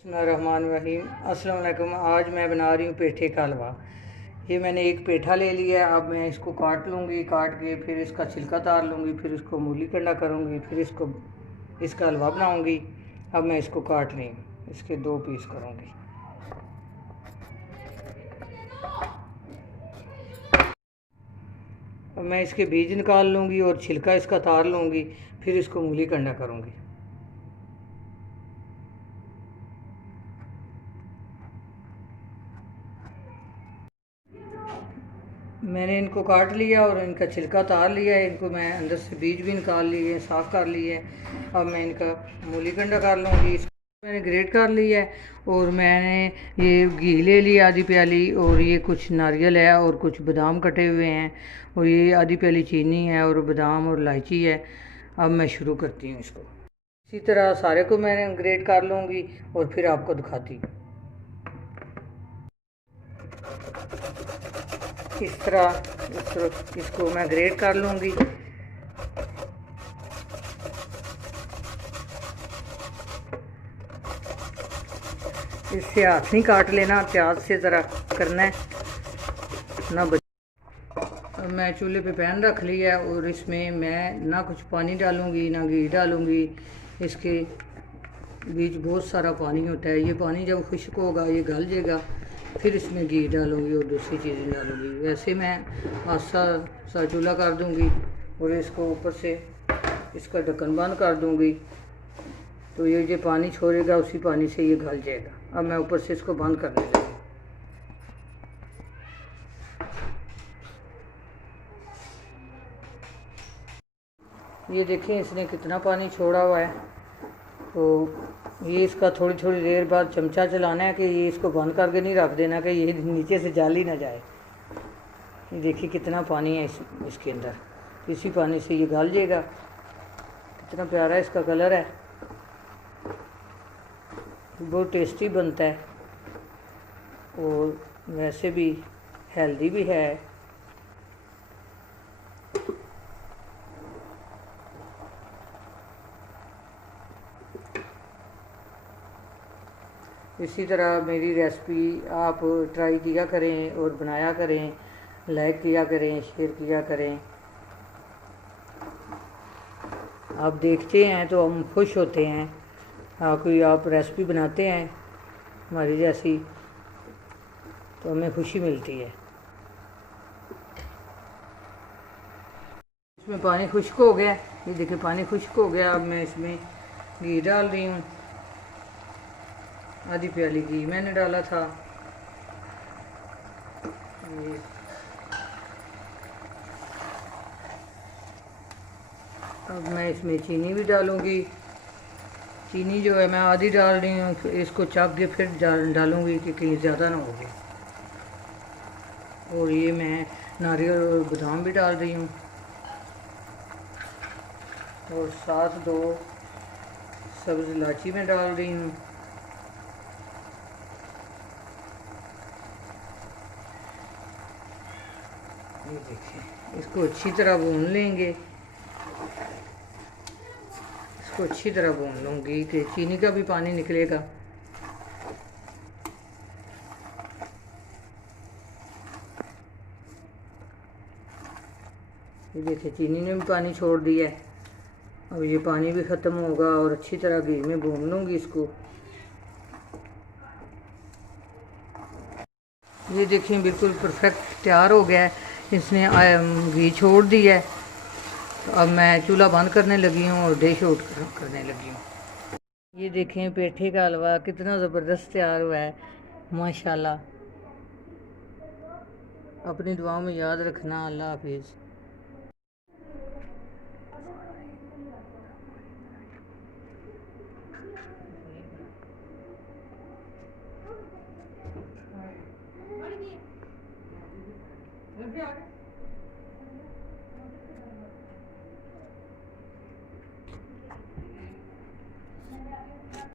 बिस्मिल्लाहिर्रहमानिर्रहीम। अस्सलाम वालेकुम। आज मैं बना रही हूँ पेठे का हलवा। ये मैंने एक पेठा ले लिया है। अब मैं इसको काट लूँगी, काट के फिर इसका छिलका तार लूँगी, फिर इसको मूली कंडा करूँगी, फिर इसका हलवा बनाऊँगी। अब मैं इसको काट रही हूँ, इसके 2 पीस करूँगी। अब मैं इसके बीज निकाल लूँगी और छिलका इसका तार लूँगी, फिर इसको मूली कंडा करूँगी। मैंने इनको काट लिया और इनका छिलका तार लिया है। इनको मैं अंदर से बीज भी निकाल लिए, साफ़ कर लिए। अब मैं इनका मूली कंडा कर लूँगी। इसको मैंने ग्रेट कर लिया है और मैंने ये घी ले लिया आधी प्याली, और ये कुछ नारियल है और कुछ बादाम कटे हुए हैं, और ये आधी प्याली चीनी है और बादाम और इलायची है। अब मैं शुरू करती हूँ इसको। इसी तरह सारे को मैंने ग्रेट कर लूँगी और फिर आपको दिखाती हूँ। इस तरह इसको मैं ग्रेट कर लूँगी। इससे हाथ नहीं काट लेना, प्याज से ज़रा करना है ना मैं चूल्हे पे पैन रख लिया और इसमें मैं ना कुछ पानी डालूँगी ना घी डालूँगी। इसके बीच बहुत सारा पानी होता है। ये पानी जब खुश्क होगा ये गल जाएगा, फिर इसमें घी डालूँगी और दूसरी चीज़ें डालूँगी। वैसे मैं आस्ता सा चूल्हा कर दूँगी और इसको ऊपर से इसका ढक्कन बंद कर दूँगी, तो ये जो पानी छोड़ेगा उसी पानी से ये गल जाएगा। अब मैं ऊपर से इसको बंद करने लगी। ये देखें इसने कितना पानी छोड़ा हुआ है। तो ये इसका थोड़ी थोड़ी देर बाद चमचा चलाना है कि ये इसको बंद करके नहीं रख देना कि ये नीचे से जल ही ना जाए। ये देखिए कितना पानी है इसके अंदर, इसी पानी से ये गल जाएगा। कितना प्यारा इसका कलर है, बहुत टेस्टी बनता है और वैसे भी हेल्दी भी है। इसी तरह मेरी रेसिपी आप ट्राई किया करें और बनाया करें, लाइक किया करें, शेयर किया करें। आप देखते हैं तो हम खुश होते हैं। कोई आप रेसिपी बनाते हैं हमारी जैसी तो हमें खुशी मिलती है। इसमें पानी खुश्क हो गया, ये देखिए पानी खुश्क हो गया। अब मैं इसमें घी डाल रही हूँ। आधी प्याली घी मैंने डाला था। अब मैं इसमें चीनी भी डालूँगी। चीनी जो है मैं आधी डाल रही हूँ, इसको चाप के फिर डालूँगी कि कहीं ज़्यादा ना हो गए। और ये मैं नारियल और बादाम भी डाल रही हूँ और साथ 2 सब्ज़ इलायची में डाल रही हूँ। ये देखिए इसको अच्छी तरह भून लेंगे। इसको अच्छी तरह भून लूँगी कि चीनी का भी पानी निकलेगा। ये देखिए चीनी ने भी पानी छोड़ दिया है। अब ये पानी भी ख़त्म होगा और अच्छी तरह घी में भून लूँगी इसको। ये देखिए बिल्कुल परफेक्ट तैयार हो गया है। इसने घी छोड़ दिया है। तो अब मैं चूल्हा बंद करने लगी हूँ और डिश आउट करने लगी हूँ। ये देखें पेठे का हलवा कितना ज़बरदस्त तैयार हुआ है, माशाल्लाह। अपनी दुआओं में याद रखना। अल्लाह हाफिज़।